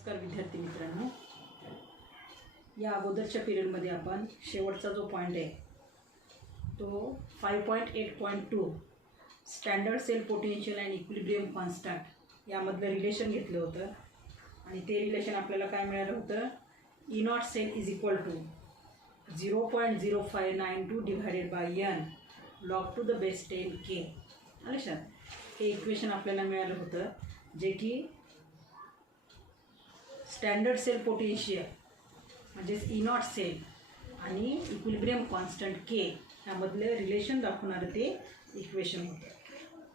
नमस्कार विद्यार्थी मित्रांनो, या अगोदरच्या पिरियडमध्ये आपण शेवटचा जो पॉईंट आहे तो 5.8.2 standard cell potential and equilibrium constant यामधलं रिलेशन घेतलं होतं. आणि ते रिलेशन आपल्याला काय मिळालं होतं, E not cell is equal to 0.0592 divided by n log to the base 10 k. अच्छा, हे इक्वेशन आपल्याला मिळालं होतं जे की स्टँडर्ड सेल पोटेन्शियल म्हणजेच ई नॉट सेल आणि इक्विलिब्रियम कॉन्स्टंट के ह्यामधले रिलेशन दाखवणारं ते इक्वेशन होतं.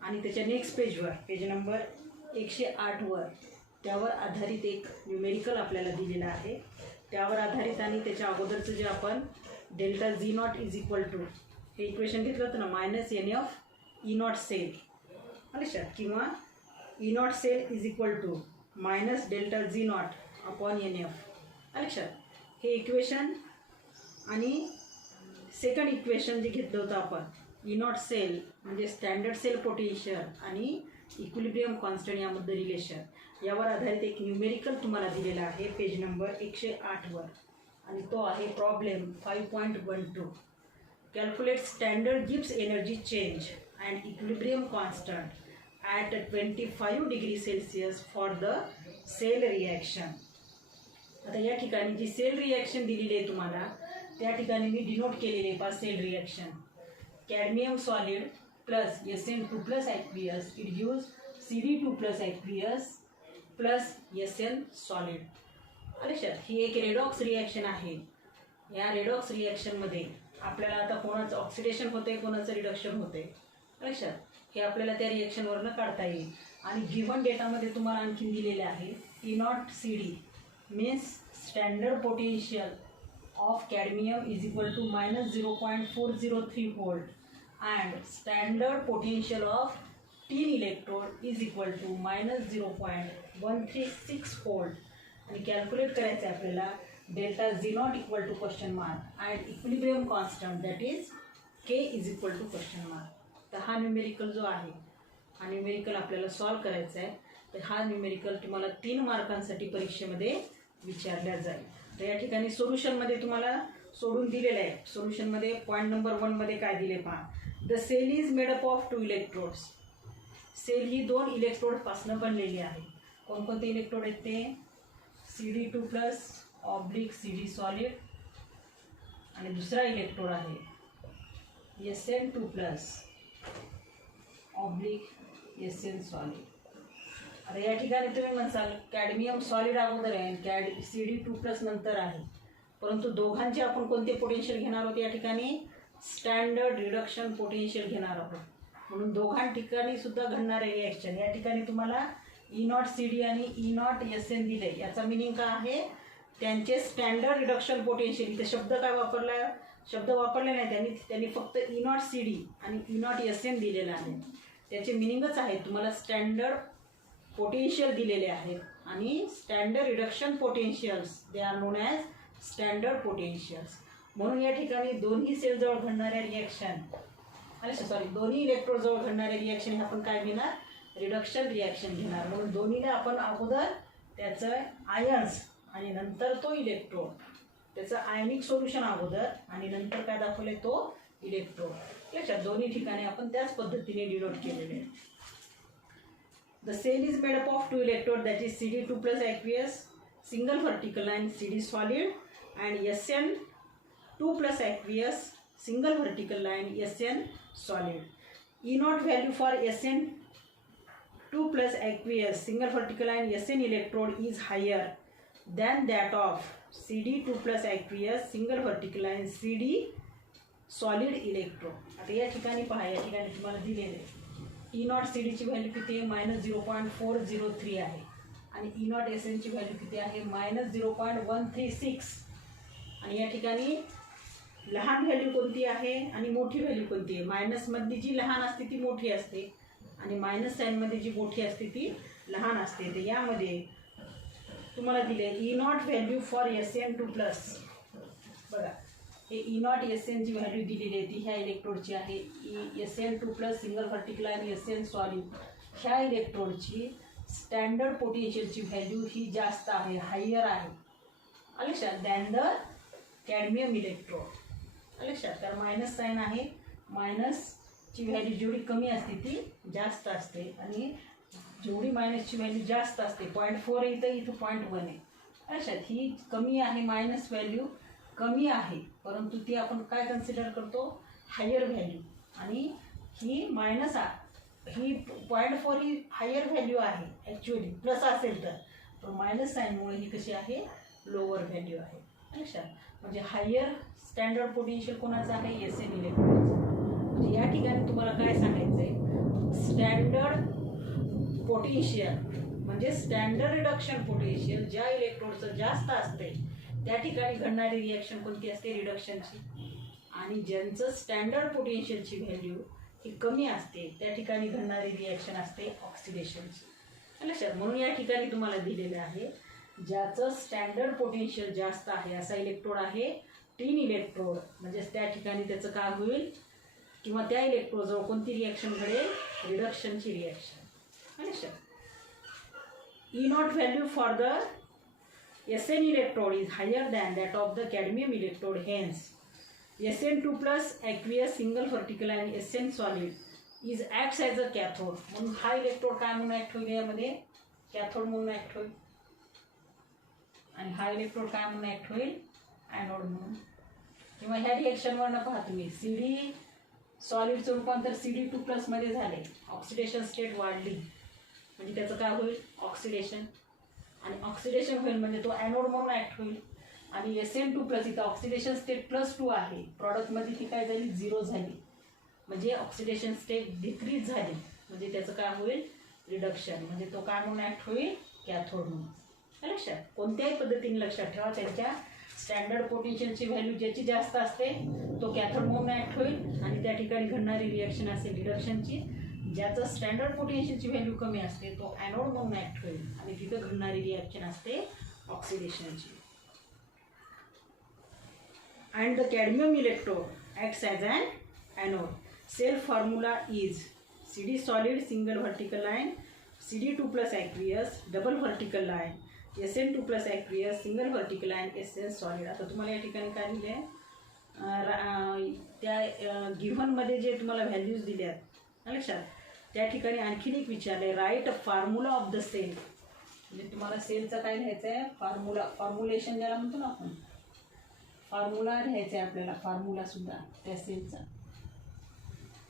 आणि त्याच्या नेक्स्ट पेजवर, पेज नंबर 108वर त्यावर आधारित एक न्यूमेरिकल आपल्याला दिलेलं आहे. त्यावर आधारित आणि त्याच्या अगोदरचं जे आपण delta G not is equal to हे इक्वेशन घेतलं होतं ना, minus N F E not cell लक्षात, किंवा E not cell is equal to minus delta G naught upon N F लक्षात. हे इक्वेशन आणि सेकंड इक्वेशन जे घेतलं होतं आपण, ई नॉट सेल म्हणजे स्टँडर्ड सेल पोटेन्शियल आणि इक्विलिब्रियम कॉन्स्टंट यामध्ये रिलेशन, यावर आधारित एक न्यूमेरिकल तुम्हाला दिलेला आहे पेज नंबर 108वर. आणि तो आहे problem 5.12. Calculate standard Gibbs energy change and equilibrium constant at 25 degree Celsius for the cell reaction. आता या ठिकाणी जी सेल रिॲक्शन दिलेली आहे तुम्हाला, त्या ठिकाणी मी डिनोट केलेले आहे cell reaction. Cadmium solid plus SN2 plus aqueous it gives CD2 plus aqueous plus SN solid. लक्षात, ही एक रेडॉक्स रिॲक्शन आहे. या रेडॉक्स रिॲक्शनमध्ये आपल्याला आता कोणाचं ऑक्सिडेशन होते, कोणाचं रिडक्शन होते लक्षात, हे आपल्याला त्या रिॲक्शनवरनं काढता येईल. आणि गिव्हन डेटामध्ये तुम्हाला आणखीन दिलेले आहे E not CD means standard potential of cadmium is equal to minus 0.403 volt and standard potential of tin electrode is equal to minus 0.136 volt. आणि कॅल्क्युलेट करायचं आहे आपल्याला delta G naught equal to question mark and equilibrium constant that is K is equal to question mark. तर हा numerical जो आहे, हा numerical आपल्याला सॉल्व करायचा आहे. तर हा न्यूमेरिकल तुम्हाला 3 मार्कांसाठी परीक्षेमध्ये विचारल्या जाईल. तर या ठिकाणी सोल्युशनमध्ये तुम्हाला सोडून दिलेलं आहे. सोल्युशनमध्ये पॉईंट नंबर 1मध्ये काय दिले पहा, the cell is made up of 2 electrodes. Cell ही 2 इलेक्ट्रोडपासून बनलेली आहे. कोणकोणते इलेक्ट्रोड आहेत ते, CD2 plus oblique CD solid आणि दुसरा इलेक्ट्रोड आहे SN2 plus oblique SN solid. आता या ठिकाणी तुम्ही म्हणसाल कॅडमियम सॉलिड अगोदर आहे, CD2 प्लस नंतर आहे, परंतु दोघांचे आपण कोणते पोटेन्शियल घेणार आहोत, या ठिकाणी स्टँडर्ड रिडक्शन पोटेन्शियल घेणार आहोत. म्हणून दोघां ठिकाणी सुद्धा घडणारे रिॲक्शन, या ठिकाणी तुम्हाला ई नॉट CD आणि ई नॉट SN दिले. याचा मिनिंग काय आहे, त्यांचे स्टँडर्ड रिडक्शन पोटेन्शियल, इथे शब्द काय वापरला, शब्द वापरले नाही त्यांनी फक्त ई नॉट CD आणि ई नॉट SN दिलेलं आहे. त्याचे मिनिंगच आहे तुम्हाला स्टँडर्ड पोटेन्शियल दिलेले आहेत आणि standard reduction potentials they are known as standard potentials. म्हणून या ठिकाणी दोन्ही सेलजवळ घडणाऱ्या रिॲक्शन दोन्ही इलेक्ट्रोडजवळ घडणाऱ्या रिॲक्शन हे आपण काय घेणार, रिडक्शन रिॲक्शन घेणार. म्हणून दोन्हीला आपण अगोदर त्याचं आयन्स आणि नंतर तो इलेक्ट्रोड, त्याचं आयनिक सोल्युशन अगोदर आणि नंतर काय दाखवले तो इलेक्ट्रोड. लक्षात, दोन्ही ठिकाणी आपण त्याच पद्धतीने डिनोट केलेले आहे. The cell is made up of 2 electrodes, that is CD2 plus aqueous, single vertical line CD solid, and SN2 plus aqueous, single vertical line SN solid. E naught value for SN2 plus aqueous, single vertical line SN electrode is higher than that of CD2 plus aqueous, single vertical line CD solid electrode. आता या ठिकाणी पहा, या ठिकाणी तुम्हाला दिलेले E not CDची value किती आहे, मायनस 0.403 आहे. आणि ई नॉट SNची व्हॅल्यू किती आहे, मायनस 0.136. आणि या ठिकाणी लहान व्हॅल्यू कोणती आहे आणि मोठी व्हॅल्यू कोणती आहे. मायनसमधली जी लहान असते ती मोठी असते आणि मायनस साईनमध्ये जी मोठी असते ती लहान असते. तर यामध्ये तुम्हाला दिले E not value for SN2 plus. बघा, हे ई नॉट SNची व्हॅल्यू दिलेली आहे ती ह्या इलेक्ट्रोडची आहे SN2 प्लस सिंगल व्हर्टिकल आणि SN सॉलिड. ह्या इलेक्ट्रोडची स्टँडर्ड पोटेन्शियलची व्हॅल्यू ही जास्त आहे, हायर आहे, लक्षात, दॅन द कॅडमियम इलेक्ट्रोड, लक्षात. तर मायनस साईन आहे, मायनसची व्हॅल्यू जेवढी कमी असते ती जास्त असते, आणि जेवढी मायनसची व्हॅल्यू जास्त असते 0.4 इथं 0.1 आहे, लक्षात. ही कमी आहे, मायनस व्हॅल्यू कमी आहे, परंतु ती आपण काय कन्सिडर करतो, हायर व्हॅल्यू. आणि ही मायनस ही 0.4 ही हायर व्हॅल्यू आहे ॲक्च्युअली, प्लस असेल तर मायनस साईनमुळे ही कशी आहे, लोअर व्हॅल्यू आहे, लक्षात. म्हणजे हायर स्टँडर्ड पोटेन्शियल कोणाचं आहे, एस एन इलेक्ट्रॉनचं. म्हणजे या ठिकाणी तुम्हाला काय सांगायचं आहे, स्टँडर्ड पोटेन्शियल म्हणजे स्टँडर्ड रिडक्शन पोटेन्शियल ज्या इलेक्ट्रोडचं जास्त असते त्या ठिकाणी घडणारी रिॲक्शन कोणती असते, रिडक्शनची. आणि ज्यांचं स्टँडर्ड पोटेन्शियलची व्हॅल्यू ही कमी असते त्या ठिकाणी घडणारी रिॲक्शन असते ऑक्सिडेशनची, लक्षात. म्हणून या ठिकाणी तुम्हाला दिलेलं आहे, ज्याचं स्टँडर्ड पोटेन्शियल जास्त आहे असा इलेक्ट्रोड आहे टिन इलेक्ट्रोड. म्हणजेच त्या ठिकाणी त्याचं काय होईल, किंवा त्या इलेक्ट्रोडजवळ कोणती रिॲक्शन घडेल, रिडक्शनची रिॲक्शन, लक्षात. E naught value for the Sn electrode is higher than that of the cadmium electrode. Hence, Sn2 plus aqueous single particle and Sn solid is acts as a cathode. म्हणून हा electrode काय म्हणून act होईल, यामध्ये cathode म्हणून act होईल, आणि हा इलेक्ट्रोड काय म्हणून ऍक्ट होईल, ॲनोड म्हणून. किंवा ह्या रिएक्शनवर पहा तुम्ही, CD सॉलिडचं रूपांतर CD2+ मध्ये झाले, ऑक्सिडेशन स्टेट वाढली, म्हणजे त्याचं काय होईल, ऑक्सिडेशन. आणि ऑक्सिडेशन होईल म्हणजे तो ॲनोड म्हणून ॲक्ट होईल. आणि Sn2+ इथं ऑक्सिडेशन स्टेट +2 आहे, प्रॉडक्टमध्ये ती काय झाली, 0 झाली, म्हणजे ऑक्सिडेशन स्टेट डिक्रीज झाली, म्हणजे त्याचं काय होईल, रिडक्शन. म्हणजे तो काय म्हणून ॲक्ट होईल, कॅथोड म्हणून, लक्षात. कोणत्याही पद्धतीने लक्षात ठेवा, त्यांच्या स्टँडर्ड पोटेन्शियलची व्हॅल्यू ज्याची जास्त असते तो कॅथोड म्हणून ॲक्ट होईल, आणि त्या ठिकाणी घडणारी रिॲक्शन असेल रिडक्शनची. ज्याचं स्टँडर्ड पोटेन्शियलची व्हॅल्यू कमी असते तो ॲनोड म्हणून ॲक्ट होईल, आणि तिथं घडणारी रिॲक्शन असते ऑक्सिडेशनची. And the cadmium electrode acts as an anode. Cell formula is CD solid single vertical line, CD2+ aqueous double vertical line, Sn2+ aqueous single vertical line, Sn solid. आता तुम्हाला या ठिकाणी काय दिले आहे, त्या गिव्हनमध्ये जे तुम्हाला व्हॅल्यूज दिल्या आहेत, लक्षात, त्या ठिकाणी आणखीन एक विचारले, write formula of the cell. म्हणजे तुम्हाला सेलचं काय लिहायचं आहे, फॉर्म्युलेशन ज्याला म्हणतो ना आपण, फॉर्म्युला लिहायचं आहे आपल्याला, फॉर्म्युलासुद्धा त्या सेलचा,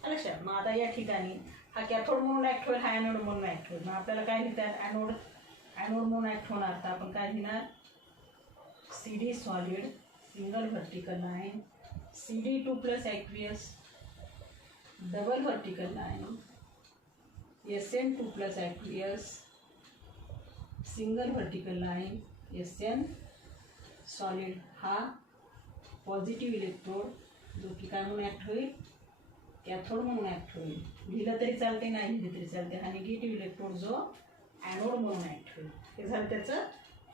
लक्षात. मग आता या ठिकाणी हा कॅथोड म्हणून ॲक्ट होईल, हा ॲनोड म्हणून ॲक्ट होईल. मग आपल्याला काय लिहितात, ॲनोड म्हणून ॲक्ट होणार, तर आपण काय लिहिणार, CD solid single vertical line, CD2+ aqueous double vertical line, Sn2+ aqueous single vertical line, Sn solid. हा पॉझिटिव्ह इलेक्ट्रोड जो की काय म्हणून ॲक्ट होईल, कॅथोड म्हणून ॲक्ट होईल. लिहिलं तरी चालते, नाही लिहिलं तरी चालते. हा निगेटिव्ह इलेक्ट्रोड जो ॲनोड म्हणून ॲक्ट होईल. हे झालं त्याचं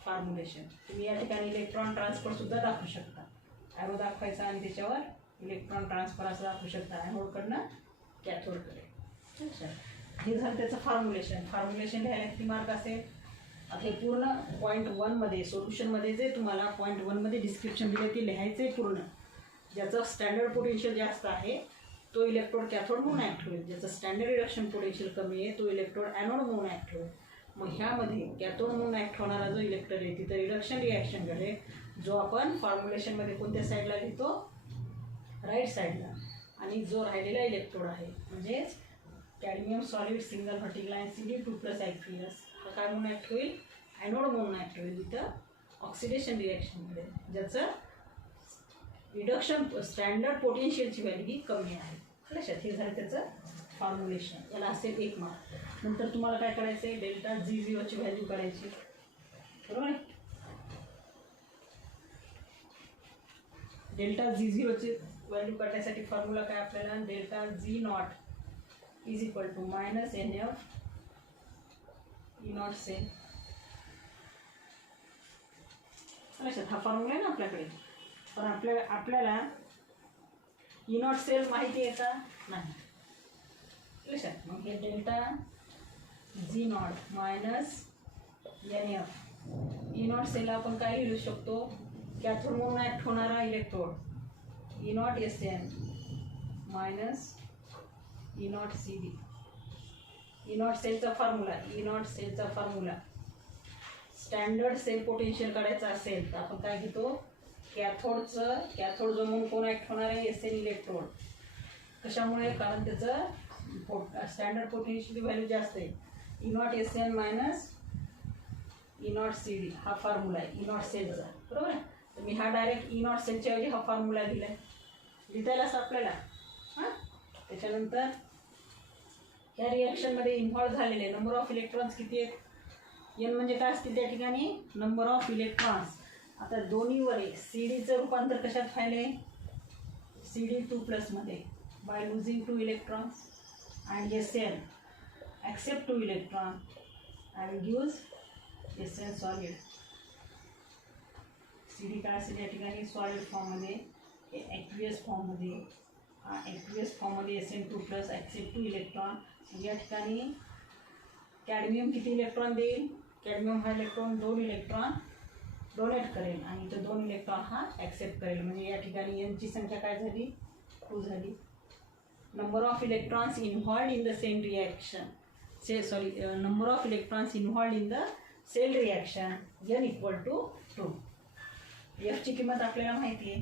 फॉर्म्युलेशन. तुम्ही या ठिकाणी इलेक्ट्रॉन ट्रान्सफरसुद्धा दाखवू शकता, ॲरो दाखवायचा आणि त्याच्यावर इलेक्ट्रॉन ट्रान्सफर असं दाखवू शकता, ॲनोडकडनं कॅथोडकडे. अच्छा, हे झालं त्याचं फॉर्म्युलेशन. फॉर्म्युलेशन लिहायला किती मार्क असेल, आता हे पूर्ण पॉईंट 1मध्ये सोल्युशनमध्ये जे तुम्हाला पॉईंट 1मध्ये डिस्क्रिप्शन दिलं ते लिहायचं आहे पूर्ण. ज्याचं स्टँडर्ड पोटेन्शियल जास्त आहे तो इलेक्ट्रोड कॅथोड म्हणून ॲक्ट होईल, ज्याचं स्टँडर्ड रिडक्शन पोटेन्शियल कमी आहे तो इलेक्ट्रोड ॲनोड म्हणून ॲक्ट होईल. मग ह्यामध्ये कॅथोड म्हणून ॲक्ट होणारा जो इलेक्ट्रोड आहे तिथं रिडक्शन रिॲक्शन घडेल, जो आपण फॉर्म्युलेशनमध्ये कोणत्या साईडला लिहितो, राईट साईडला. आणि जो राहिलेला इलेक्ट्रोड आहे म्हणजेच cadmium solid single vertical line CD2+ aqueous, हा काय म्हणून ॲक्ट होईल, ॲनोड म्हणून ॲक्ट होईल. तिथं ऑक्सिडेशन रिॲक्शन घडेल, ज्याचं रिडक्शन स्टँडर्ड पोटेन्शियलची व्हॅल्यू ही कमी आहे, लक्षात. हे झालं त्याचं फॉर्म्युलेशन. याला असेल 1 मार्क. नंतर तुम्हाला काय करायचं आहे, डेल्टा G0ची व्हॅल्यू काढायची, बरोबर आहे. डेल्टा G0ची व्हॅल्यू काढण्यासाठी फॉर्म्युला काय आपल्याला, delta G0 is equal to -NF E0 cell, लक्षात. हा फॉर्म्युला आहे ना आपल्याकडे. पण आपल्याला E0 सेल माहिती आहे का, नाही, लक्षात. मग हे delta G not minus N F. E not सेलला आपण काय लिहू शकतो, कॅथोड म्हणून ॲक्ट होणारा electrode E not S N minus E not C D. E not सेलचा फॉर्म्युला स्टँडर्ड सेल पोटेन्शियल काढायचा असेल तर आपण काय घेतो, कॅथोड जो म्हणून कोण ॲक्ट होणार आहे, एस एन इलेक्ट्रोड. कशामुळे, कारण त्याचं स्टँडर्ड पोटेन्शियल व्हॅल्यू जास्त आहे. E not S N minus E not C D हा फॉर्म्युला आहे ई नॉट सेलचा, बरोबर आहे. तर मी हा डायरेक्ट ई नॉट सेलच्या ऐवजी हा फॉर्म्युला दिला आहे, लिहिता येईल असं आपल्याला. हां, त्याच्यानंतर ह्या रिॲक्शनमध्ये इन्व्हॉल्व झालेले नंबर ऑफ इलेक्ट्रॉन्स किती आहेत, एन म्हणजे काय असतील त्या ठिकाणी, नंबर ऑफ इलेक्ट्रॉन्स. आता दोन्हीवर आहे. सी डीचं रूपांतर कशात व्हायले, C D 2+ by losing 2 electrons and S N accept 2 electron and gives S N solid. C D काय असेल या ठिकाणी, सॉलिड फॉर्ममध्ये, ॲक्वियस फॉर्ममध्ये एस एन 2+ ॲक्सेप्ट 2 इलेक्ट्रॉन. या ठिकाणी कॅडमियम किती इलेक्ट्रॉन देईल, कॅडमियम हा इलेक्ट्रॉन 2 इलेक्ट्रॉन डोनेट करेल आणि तो 2 इलेक्ट्रॉन हा ॲक्सेप्ट करेल. म्हणजे या ठिकाणी एनची संख्या काय झाली, 2 झाली. Number of electrons involved in the same reaction number of electrons involved in the cell reaction N = 2. एफची किंमत आपल्याला माहिती आहे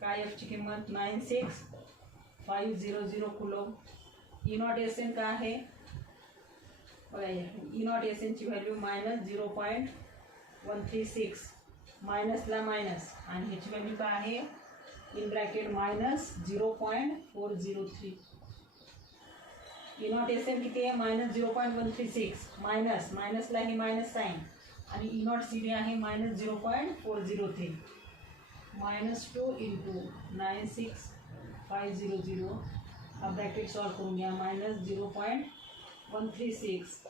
काय, एफची किंमत 96,500 coulomb. E not S N काय आहे बघा, ई नॉट एस एनची व्हॅल्यू -0.136 मायनसला मायनस आणि ह्याची व्हॅल्यू काय आहे in bracket -0.403. E not S N किती आहे -0.136 मायनसला हे मायनस साईन आणि ई नॉट सी डी आहे -0.403 -2 × 96,500 हा ब्रॅकेट सॉल्व करून घ्या. -0.136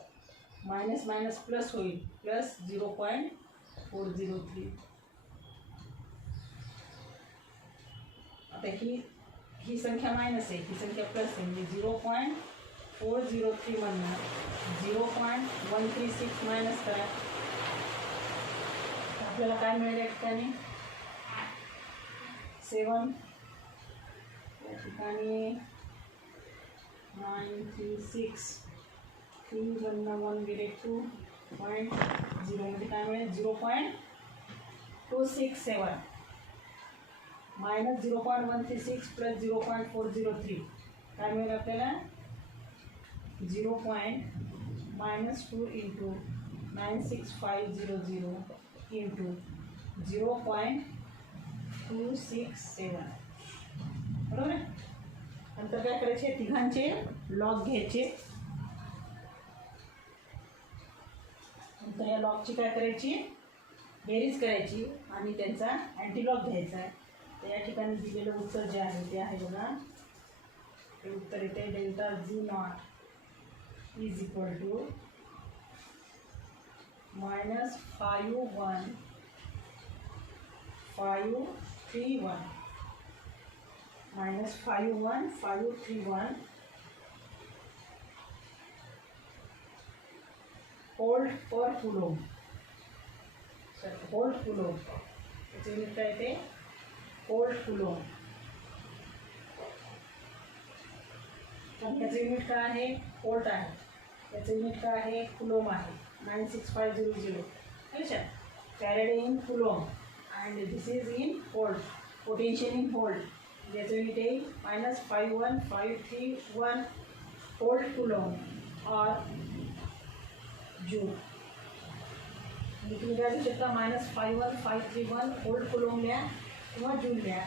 मायनस प्लस होईल +0.403. आता ही संख्या मायनस आहे, ही संख्या प्लस आहे, म्हणजे 0.403 मधनं 0.136 मायनस करा. आपल्याला काय मिळेल या ठिकाणी 7 या ठिकाणी 936 3 1 गेले 2.0 मध्ये काय मिळेल 0.267 -0.136 + 0.403 काय मिळेल आपल्याला 0. -2 × 96,500 × 0.267 बरोबर आहे. नंतर काय करायचे, तिघांचे लॉग घ्यायचे. नंतर या लॉगची काय करायची, बेरीज करायची आणि त्यांचा अँटीलॉग घ्यायचा आहे. तर या ठिकाणी दिलेलं उत्तर जे आहे ते आहे बघा, हे उत्तर येते ΔZ0 = -51531 -51531 होल्ड पर कुलोम. होल्ड कुलोम त्याचे युनिट काय ते होल्ड कुलोम. याचं युनिट काय आहे होल्ट आहे, याचं युनिट काय आहे कुलोम आहे 96500. अच्छा, Faraday in coulomb and this is in hold, potential in hold. याचं युनिट येईल -51531 होल्ड कुलोम और जूल. तुम्ही काय लिहू शकता -51531 होल्ड कुलोम लिहा किंवा जूल लिहा.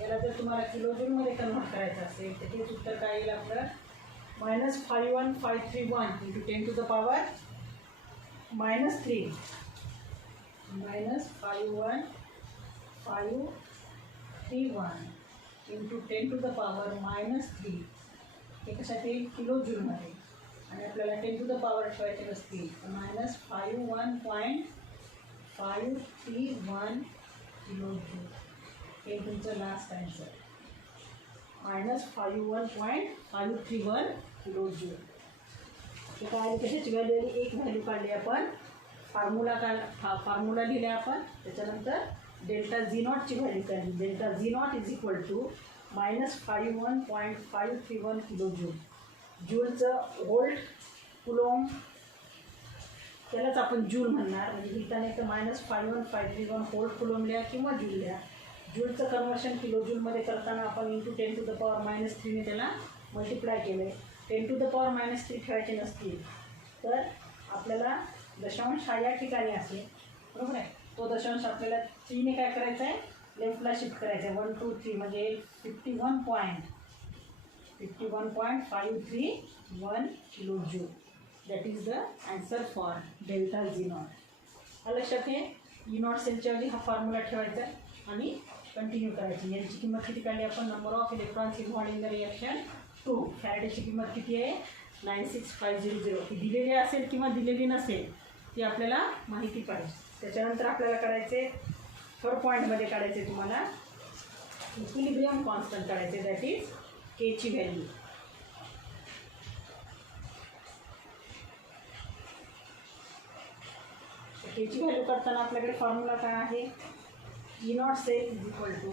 याला जर तुम्हाला किलो जूलमध्ये कन्व्हर्ट करायचं असेल तर तेच उत्तर काय येईल आपलं -51531 × 10⁻³ -51531 × 10⁻³ हे कशात येईल किलो जूलमध्ये आणि आपल्याला 10⁻³ ठेवायचे नसतील तर -51.531 किलो जूल हे तुमचं लास्ट आन्सर -51.531 किलो जूल. तर काय आली, कशाची व्हॅल्यू आली, एक व्हॅल्यू काढली आपण, फॉर्म्युला लिहिला आपण. त्याच्यानंतर डेल्टा झी नॉटची व्हॅल्यू काढली. Delta G not is equal to -51.531 kilo joule. जूलचं व्होल्ट कुलोम त्यालाच आपण जूल म्हणणार, म्हणजे लिहिताना तर -51.531 व्होल्ट कुलोम लिहा किंवा जूल लिहा. जूलचं कन्वर्शन किलो जूलमध्ये करताना आपण × 10⁻³ त्याला मल्टिप्लाय केलं आहे. 10⁻³ ठेवायचे नसतील तर आपल्याला दशांश हा या ठिकाणी असेल, बरोबर आहे. तो दशांश आपल्याला 3ने काय करायचा आहे, लेफ्टला शिफ्ट करायचा आहे. 1 2 3 म्हणजे 51.531 kilo joule. That is the answer for delta G naught. हा लक्षात आहे. ई नॉट सेलच्या ऐवजी हा फॉर्म्युला ठेवायचा आणि कंटिन्यू करायची. यांची किंमत किती काढली आपण, number of electrons involved in the reaction 2. फॅरेडेची किंमत किती आहे, 96500. ती दिलेली असेल किंवा दिलेली नसेल ती आपल्याला माहिती पाहिजे. त्याच्यानंतर आपल्याला करायचे 3rd पॉईंटमध्ये काढायचे तुम्हाला इक्विलिब्रियम कॉन्स्टंट काढायचे, दॅट इज केची व्हॅल्यू. केची व्हॅल्यू करताना आपल्याकडे फॉर्म्युला काय आहे, E not cell is equal to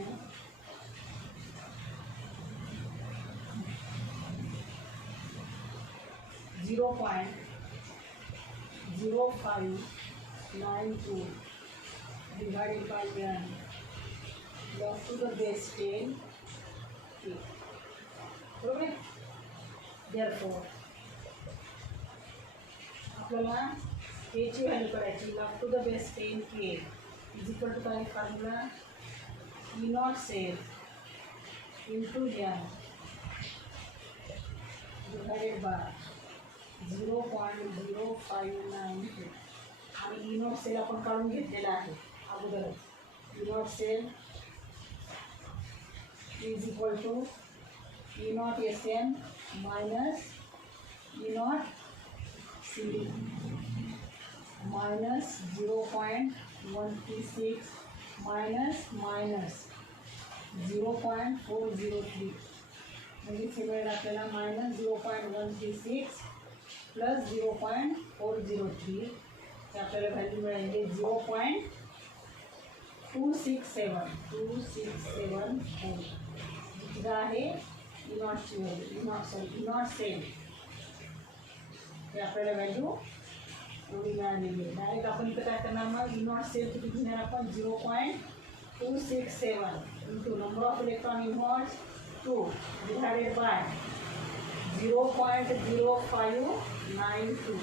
(0.0592 divided by n log to the base 10 k. बरोबर. Therefore आपल्याला केची व्हॅल्यू करायची, log to the base 10 k is equal to काय formula, E not cell into n divided by 0.0592. आणि E not sale आपण काढून घेतलेला आहे अगोदरच. E not cell is equal to E not S N minus E not C D minus 0.136 minus 0.403. म्हणजे हे मिळेल आपल्याला -0.136 प्लस 0.403. हे आपल्याला व्हॅल्यू मिळाली 0.267 जिथं आहे ई नॉटची व्हॅल्यू, ई नॉट सेल. हे आपल्याला व्हॅल्यू एवढी मिळालेली आहे. डायरेक्ट आपण इथं काय करणार, मग ई नॉट सेल किती घेणार आपण, 0.267 into number of electron involved 2 divided by 0.0592.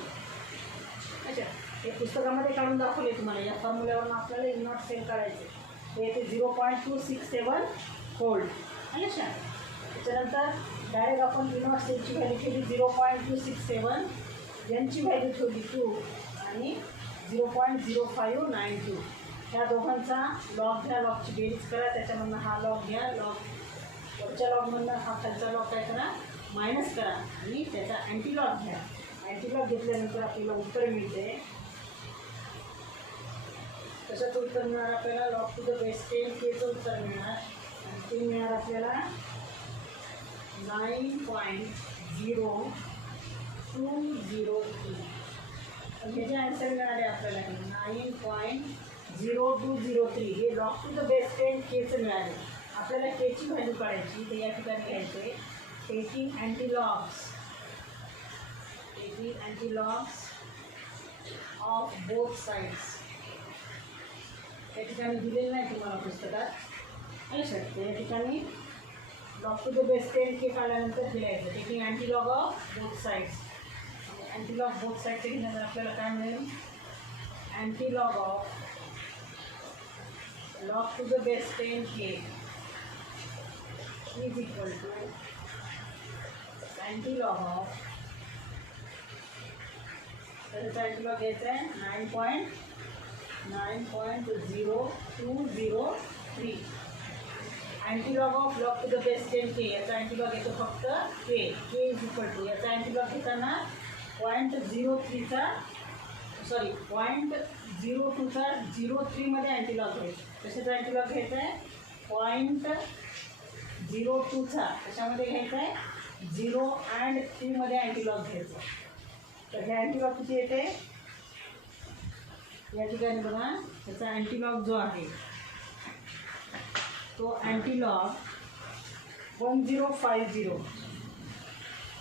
अच्छा, हे पुस्तकामध्ये काढून दाखवले तुम्हाला. या फॉर्म्युल्यावरून आपल्याला ई नॉट सेल काढायचे. हे येते 0.267 व्होल्ट. लक्षात. त्याच्यानंतर डायरेक्ट आपण ई नॉट सेलची व्हॅल्यू ठेवली 0.267, यांची व्हॅल्यू ठेवली 2 आणि 0.0592. ह्या दोघांचा लॉग घ्या, लॉगची बेरीज करा, त्याच्यामधनं हा लॉग घ्या, लॉग वरच्या लॉगमधनं हा खालचा लॉग काय करा, मायनस करा आणि त्याचा अँटीलॉग घ्या. अँटीलॉग घेतल्यानंतर आपल्याला उत्तर मिळते. कशाचं उत्तर मिळणार आपल्याला, लॉग टू द बेस 10 केचं उत्तर मिळणार. आणि ते मिळणार आपल्याला 9.0203. ह्याचे आन्सर मिळणार आहे आपल्याला 9.0203. हे लॉग टू द बेस 10 केचं मिळाले. आपल्याला केची व्हॅल्यू काढायची, तर या ठिकाणी घ्यायचे taking antilogs of both sides. या ठिकाणी दिलेलं नाही तुम्हाला पुस्तकात, लक्षात. या ठिकाणी log to the base 10 K काढल्यानंतर लिहायचं taking antilog of both sides. Antilog both साइडचे घेण्यानंतर आपल्याला काय मिळेल, antilog of log to the base 10 k is equal to antilog of, त्याचा अँटीलॉग घ्यायचा आहे 9.0203. Antilog of log to the base 10 K, याचा अँटीलॉग येतो फक्त k इज इक्वल टू, याचा अँटीलॉग घेताना 0.02 मध्ये अँटीलॉग घ्यायचा. कशाचा अँटीलॉग घ्यायचा आहे, 0.02 त्याच्यामध्ये घ्यायचा आहे 0 and 3 मध्ये अँटीलॉग घ्यायचा. तर हे अँटीलॉग किती येते या ठिकाणी बघा. त्याचा अँटीलॉग जो आहे तो अँटीलॉग 1050.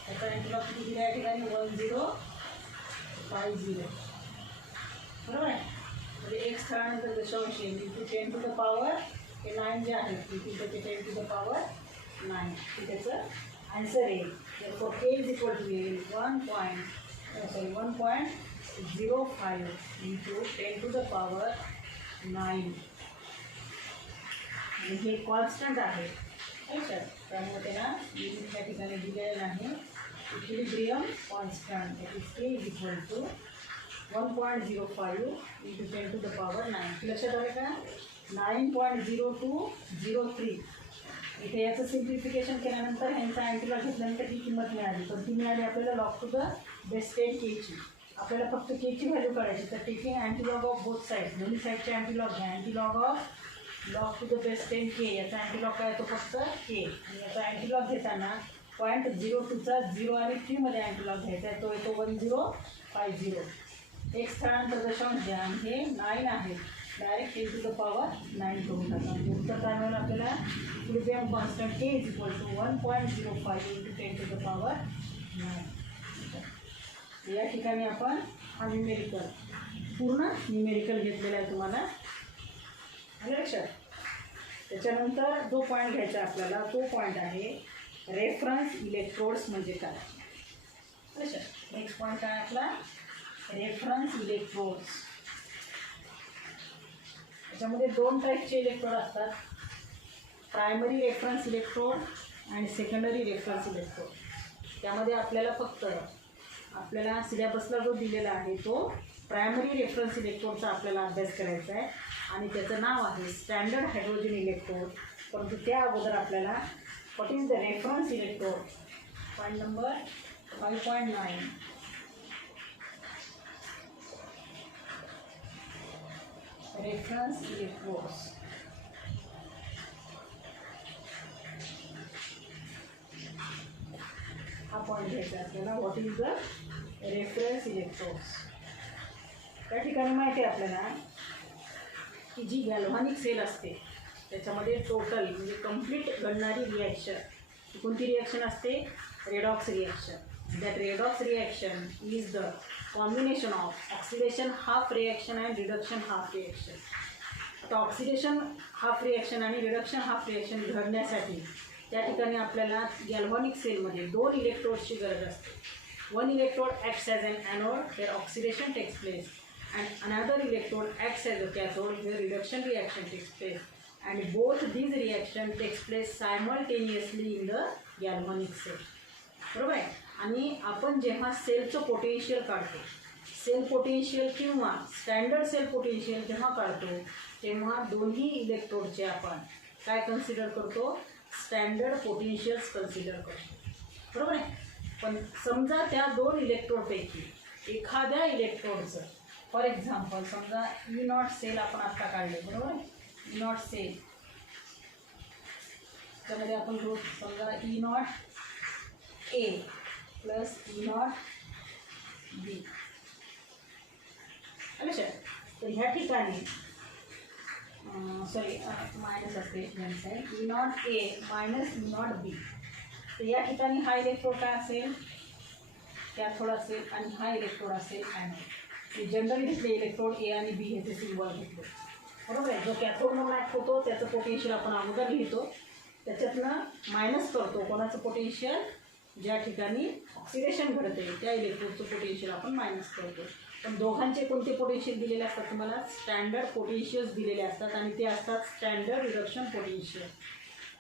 त्याचा अँटीलॉग किती दिला या ठिकाणी 1050. बरोबर आहे. म्हणजे एक स्थळानंतर दशांश इंटू 10 टू द पॉवर हे 9 जे आहे इंटू त्याचे 10 टू द पॉवर 9 हे त्याचं आन्सर येईल. therefore k is equal to 1.05 into 10 to the power 9. आणि हे कॉन्स्टंट आहे अच्छा. त्यामुळे त्याला युनिट या ठिकाणी दिलेलं नाही. Equilibrium constant that is k is equal to 1.05 into 10 to the power 9. लक्षात आलं का. 9.0203. इथे याचं सिम्प्लिफिकेशन केल्यानंतर ह्यांचा अँटीलॉग घेतल्यानंतर ही किंमत मिळाली. पण ती मिळाली आपल्याला लॉग टू द बेस 10 केची. आपल्याला फक्त केची व्हॅल्यू काढायची. तर taking antilog of both side दोन्ही साईडचे अँटीलॉग घ्या. Antilog of log to the base 10 K याचा अँटीलॉग काय येतो फक्त के. आणि याचा अँटीलॉग घेताना 0.02चा 0 आणि 3मध्ये अँटीलॉग घ्यायचा आहे. तो येतो 1050. एक स्थळांतर दशांश द्या आणि हे 9 आहे. डायरेक्ट 10 टू द पॉवर 9 करून टाका. म्हणजे उत्तर काय मिळेल आपल्याला equilibrium constant k is equal to 1.05 into 10 to the power 9. या ठिकाणी आपण हा न्यूमेरिकल पूर्ण न्यूमेरिकल घेतलेला आहे तुम्हाला आलं लक्षात. त्याच्यानंतर जो पॉईंट घ्यायचा आपल्याला तो पॉईंट आहे रेफरन्स इलेक्ट्रोड्स म्हणजे काय. लक्षात. नेक्स्ट पॉईंट काय आपला रेफरन्स इलेक्ट्रोड्स. त्याच्यामध्ये 2 टाईपचे इलेक्ट्रोड असतात. प्रायमरी रेफरन्स इलेक्ट्रोड आणि सेकंडरी रेफरन्स इलेक्ट्रोड. त्यामध्ये आपल्याला फक्त आपल्याला सिलेबसला जो दिलेला आहे तो प्रायमरी रेफरन्स इलेक्ट्रोडचा आपल्याला अभ्यास करायचा आहे आणि त्याचं नाव आहे स्टँडर्ड हायड्रोजन इलेक्ट्रोड. परंतु त्या अगोदर आपल्याला what is the reference electrode. Point number 5.9 reference electrodes. हा पॉईंट घ्यायचा आपल्याला. What is the reference electrodes. त्या ठिकाणी माहिती आहे आपल्याला की जी गॅल्व्हॅनिक सेल असते त्याच्यामध्ये टोटल म्हणजे कंप्लीट घडणारी रिॲक्शन कोणती रिॲक्शन असते redox reaction. That redox reaction is the combination of oxidation half reaction and reduction half reaction. आता ऑक्सिडेशन हाफ रिॲक्शन आणि रिडक्शन हाफ रिॲक्शन घडण्यासाठी त्या ठिकाणी आपल्याला गॅल्व्हॅनिक सेलमध्ये 2 इलेक्ट्रोड्सची गरज असते. One electrode acts as an anode where oxidation takes place and another electrode acts as a cathode where reduction reaction takes place, and both these reaction takes place simultaneously in the galvanic cell. बरोबर आहे. आणि आपण जेव्हा सेलचं potential काढतो sale potential किंवा standard cell potential जेव्हा काढतो तेव्हा दोन्ही इलेक्ट्रोडचे आपण काय कन्सिडर करतो स्टँडर्ड पोटेन्शियल्स कन्सिडर करतो. बरोबर आहे. पण समजा त्या 2 इलेक्ट्रोडपैकी एखाद्या इलेक्ट्रोडचं फॉर एक्झाम्पल समजा E0 सेल आपण आत्ता काढले. बरोबर आहे. E0 सेल त्यामध्ये आपण रोज समजा E0 A plus E0 B लक्षात. तर ह्या ठिकाणी सॉरी मायनस असते E0 A minus E0 B. तर या ठिकाणी हा इलेक्ट्रोड काय असेल कॅथोड असेल आणि हा इलेक्ट्रोड असेल ॲनोड. जनरली घेतले इलेक्ट्रोड ए आणि बी ह्याचे सिम्बॉल घेतले. बरोबर आहे. जो कॅथोड म्हणून ॲक्ट होतो त्याचं पोटेन्शियल आपण अगोदर लिहितो त्याच्यातनं मायनस करतो कोणाचं पोटेन्शियल ज्या ठिकाणी ऑक्सिडेशन घडते त्या इलेक्ट्रोडचं पोटेन्शियल आपण मायनस करतो. पण दोघांचे कोणते पोटेन्शियल दिलेले असतात तुम्हाला स्टँडर्ड पोटेन्शियल्स दिलेले असतात आणि ते असतात स्टँडर्ड रिडक्शन पोटेन्शियल.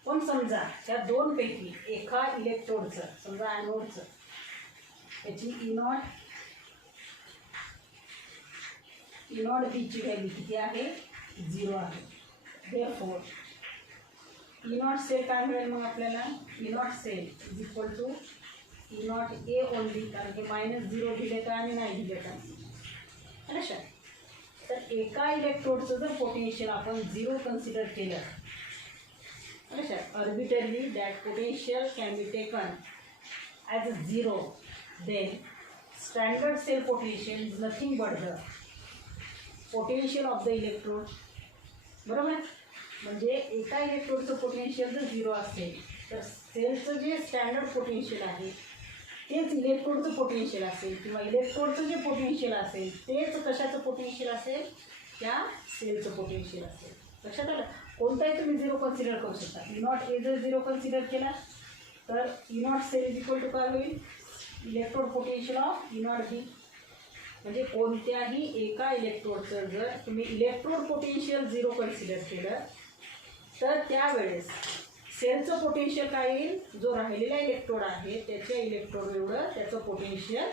पण समजा त्या 2 पैकी एका इलेक्ट्रोडचं समजा ॲनोडचं त्याची E0 बीची व्हॅल्यू किती आहे 0 आहे. देअरफॉर E0 सेल काय मिळेल मग आपल्याला E0 cell is equal to E0 A only कारण की -0 दिले का आणि नाही दिले का लक्षात. तर एका इलेक्ट्रोडचं जर पोटेन्शियल आपण 0 कन्सिडर केलं लक्षात arbitrarily that potential can be taken as 0 then standard cell potential is nothing but the potential of the electrode. बरोबर आहे. म्हणजे एका इलेक्ट्रोडचं पोटेन्शियल जर 0 असेल तर सेलचं जे स्टँडर्ड पोटेन्शियल आहे तेच इलेक्ट्रोडचं पोटेन्शियल असेल, किंवा इलेक्ट्रोडचं जे पोटेन्शियल असेल तेच कशाचं पोटेन्शियल असेल, त्या सेलचं पोटेन्शियल असेल. लक्षात आलं. कोणताही तुम्ही 0 कन्सिडर करू शकता. E0 ए जर 0 कन्सिडर केला तर E0 cell is equal to काय होईल, इलेक्ट्रोड पोटेन्शियल ऑफ E0 बी. म्हणजे कोणत्याही एका इलेक्ट्रोडचं जर तुम्ही इलेक्ट्रोड पोटेन्शियल 0 कन्सिडर केलं तर त्यावेळेस सेलचं पोटेन्शियल काय येईल, जो राहिलेला इलेक्ट्रोड आहे त्याच्या इलेक्ट्रोड एवढं त्याचं पोटेन्शियल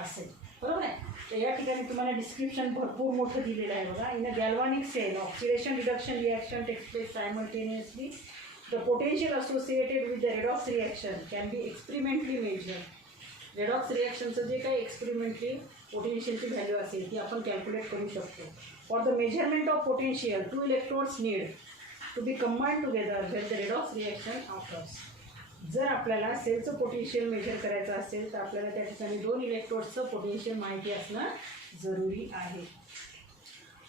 असेल. बरोबर आहे. तर या ठिकाणी तुम्हाला डिस्क्रिप्शन भरपूर मोठं दिलेलं आहे बघा. In a galvanic cell oxidation reduction reaction takes place simultaneously. The potential associated with the redox reaction can be experimentally measure. Redox रिॲक्शनचं जे काही एक्सपेरिमेंटली पोटेन्शियलची व्हॅल्यू असेल ती आपण कॅल्क्युलेट करू शकतो. For the measurement of potential 2 electrodes need to be combine together when the redox reaction occurs. जर आपल्याला सेलचं पोटेन्शियल मेजर करायचं असेल तर आपल्याला त्या ठिकाणी 2 इलेक्ट्रोड्सचं पोटेन्शियल माहिती असणं जरुरी आहे.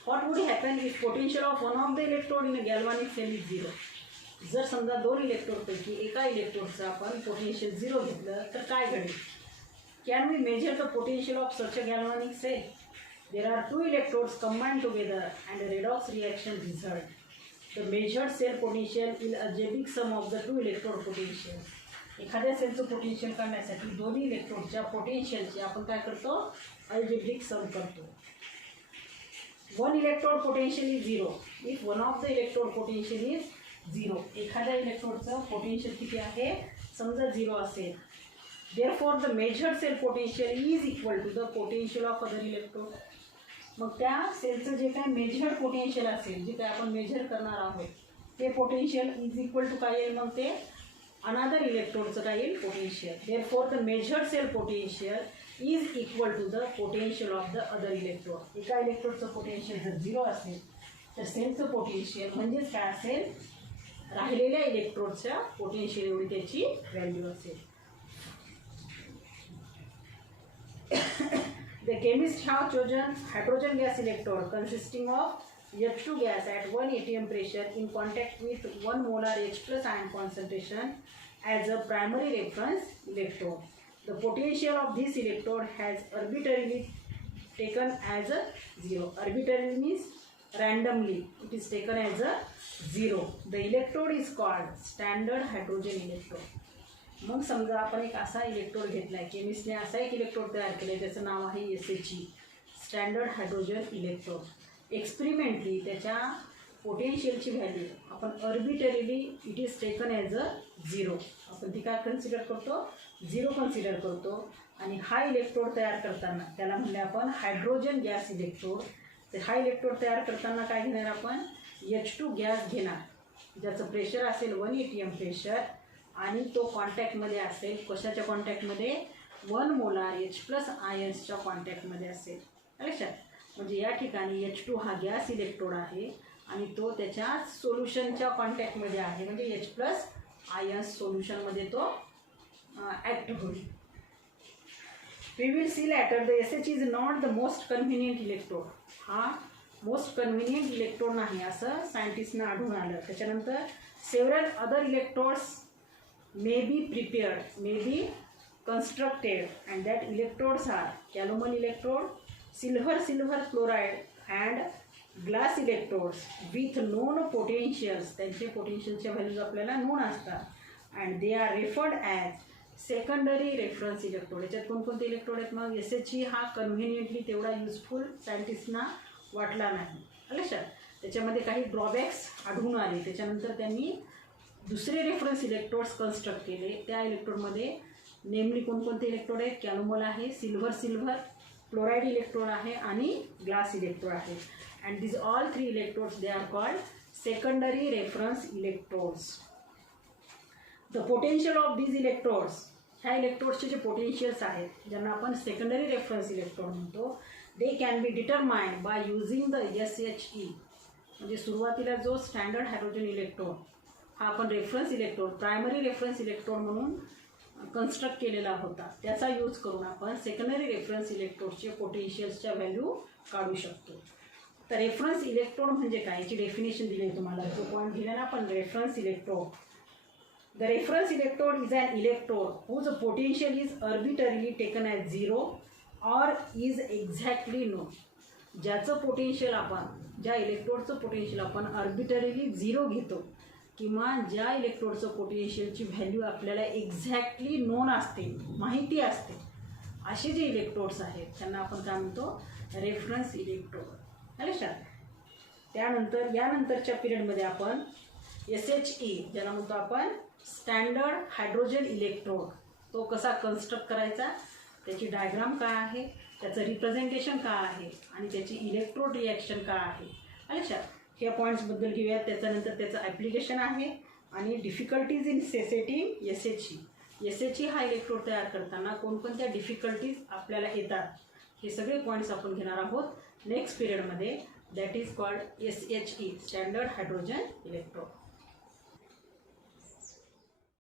What would happen if potential of one of the electrode in a galvanic cell is 0. जर समजा 2 इलेक्ट्रोडपैकी एका इलेक्ट्रोडचं आपण पोटेन्शियल 0 घेतलं तर काय घडेल. Can we measure the potential of such a galvanic cell? There are 2 electrodes combined together and a redox reaction result. The measured cell potential is a algebraic sum of the 2 electrode potentials. एखाद्या सेलचं potential काढण्यासाठी दोन्ही इलेक्ट्रोडच्या पोटेन्शियलची आपण काय करतो, algebraic sum करतो. One electrode potential is 0 if one of the electrode potential is 0. एखाद्या इलेक्ट्रोडचं potential किती आहे, समजा 0 असेल. Therefore, the measured cell potential is equal to the potential of other electrode. मग त्या सेलचं जे काय मेजर्ड पोटेन्शियल असेल, जे काय आपण मेजर करणार आहोत ते पोटेन्शियल इज इक्वल टू काय येईल, मग ते अनादर इलेक्ट्रोडचं काय येईल, potential. Therefore, the measured cell potential is equal to the potential of the other electrode. एका इलेक्ट्रोडचं पोटेन्शियल जर 0 असेल तर सेलचं पोटेन्शियल म्हणजेच काय असेल, राहिलेल्या इलेक्ट्रोडच्या पोटेन्शियल एवढी त्याची व्हॅल्यू असेल. The chemists have chosen hydrogen gas electrode consisting of H2 gas at 1 atm pressure in contact with 1 molar H plus ion concentration as a primary reference electrode. The potential of this electrode has arbitrarily taken as a 0. Arbitrarily means randomly. It is taken as a 0. The electrode is called standard hydrogen electrode. मग समजा आपण एक असा electrode घेतला आहे, केमिस्टने असा एक electrode तयार केलं आहे त्याचं नाव आहे SHE, standard hydrogen electrode. Experimentally त्याच्या पोटेन्शियलची व्हॅल्यू आपण arbitrarily it is taken as a 0. आपण ती काय कन्सिडर करतो, 0 कन्सिडर करतो. आणि हा इलेक्ट्रोड तयार करताना त्याला म्हणले आपण हायड्रोजन गॅस इलेक्ट्रोड. तर हा इलेक्ट्रोड तयार करताना काय घेणार आपण, H2 गॅस घेणार ज्याचं प्रेशर असेल 1 atm प्रेशर, आणि तो कॉन्टॅक्टमध्ये असेल, कशाच्या कॉन्टॅक्टमध्ये, 1 मोलार H प्लस आयन्सच्या कॉन्टॅक्टमध्ये असेल. लक्षात. म्हणजे या ठिकाणी H2 हा गॅस इलेक्ट्रोड आहे आणि तो त्याच्या सोल्युशनच्या कॉन्टॅक्टमध्ये आहे, म्हणजे H प्लस आयन्स सोल्युशनमध्ये तो ॲक्ट होईल. We will see later the SH is not the most convenient electrode. हा मोस्ट कन्व्हिनियंट इलेक्ट्रोड नाही असं सायंटिस्टना आढळून आलं. त्याच्यानंतर several other electrodes may be prepared, may be constructed, and that electrodes are calomel electrode, silver chloride, and glass electrodes with known potentials. त्यांचे पोटेन्शियलच्या values आपल्याला non असतात. and they are referred as secondary reference electrode. याच्यात कोणकोणते electrode आहेत, मग SHE हा conveniently तेवढा useful सायंटिस्टना वाटला नाही. लक्षात. त्याच्यामध्ये काही ड्रॉबॅक्स आढळून आले. त्याच्यानंतर त्यांनी दुसरे रेफरन्स इलेक्ट्रोड्स कन्स्ट्रक्ट केले. त्या इलेक्ट्रोडमध्ये नेमली कोणकोणते इलेक्ट्रोड आहेत, कॅलोमल आहे, सिल्व्हर क्लोराईड इलेक्ट्रोड आहे आणि ग्लास इलेक्ट्रोड आहे. And this all 3 electrodes they are called secondary reference electrodes. The potential of these electrodes, ह्या इलेक्ट्रोड्सचे जे पोटेन्शियल्स आहेत ज्यांना आपण सेकंडरी रेफरन्स इलेक्ट्रोड म्हणतो, they can be determined by using the SHE. म्हणजे सुरुवातीला जो स्टँडर्ड हायड्रोजन इलेक्ट्रोड हा आपण reference electrode, primary reference electrode म्हणून कन्स्ट्रक्ट केलेला होता त्याचा यूज करून आपण सेकंडरी रेफरन्स इलेक्ट्रोडचे पोटेन्शियल्सच्या व्हॅल्यू काढू शकतो. तर रेफरन्स इलेक्ट्रोड म्हणजे काय याची डेफिनेशन दिली आहे तुम्हाला. तो पॉईंट दिला ना आपण, reference electrode. The reference electrode is an electrode whose potential is arbitrarily taken as zero or is exactly known. ज्याचं पोटेन्शियल आपण, ज्या इलेक्ट्रोडचं पोटेन्शियल आपण अर्बिटरीली झिरो घेतो किंवा ज्या इलेक्ट्रोडचं पोटेन्शियलची व्हॅल्यू आपल्याला एक्झॅक्टली नोन असते, माहिती असते, असे जे इलेक्ट्रोड्स आहेत त्यांना आपण काय म्हणतो, रेफरन्स इलेक्ट्रोड. लक्षात. त्यानंतर यानंतरच्या पिरियडमध्ये आपण SHE ज्याला म्हणतो आपण स्टँडर्ड हायड्रोजन इलेक्ट्रोड, तो कसा कन्स्ट्रक्ट करायचा, त्याची डायग्राम काय आहे, त्याचं रिप्रेझेंटेशन काय आहे आणि त्याची इलेक्ट्रोड रिॲक्शन काय आहे. लक्षात. ह्या पॉईंट्सबद्दल घेऊयात. त्याच्यानंतर त्याचं ॲप्लिकेशन आहे आणि difficulties in setting SHE. SHE हा इलेक्ट्रोड तयार करताना कोणकोणत्या डिफिकल्टीज आपल्याला येतात हे सगळे पॉईंट्स आपण घेणार आहोत नेक्स्ट पिरियडमध्ये. That is called SHE standard hydrogen electrode.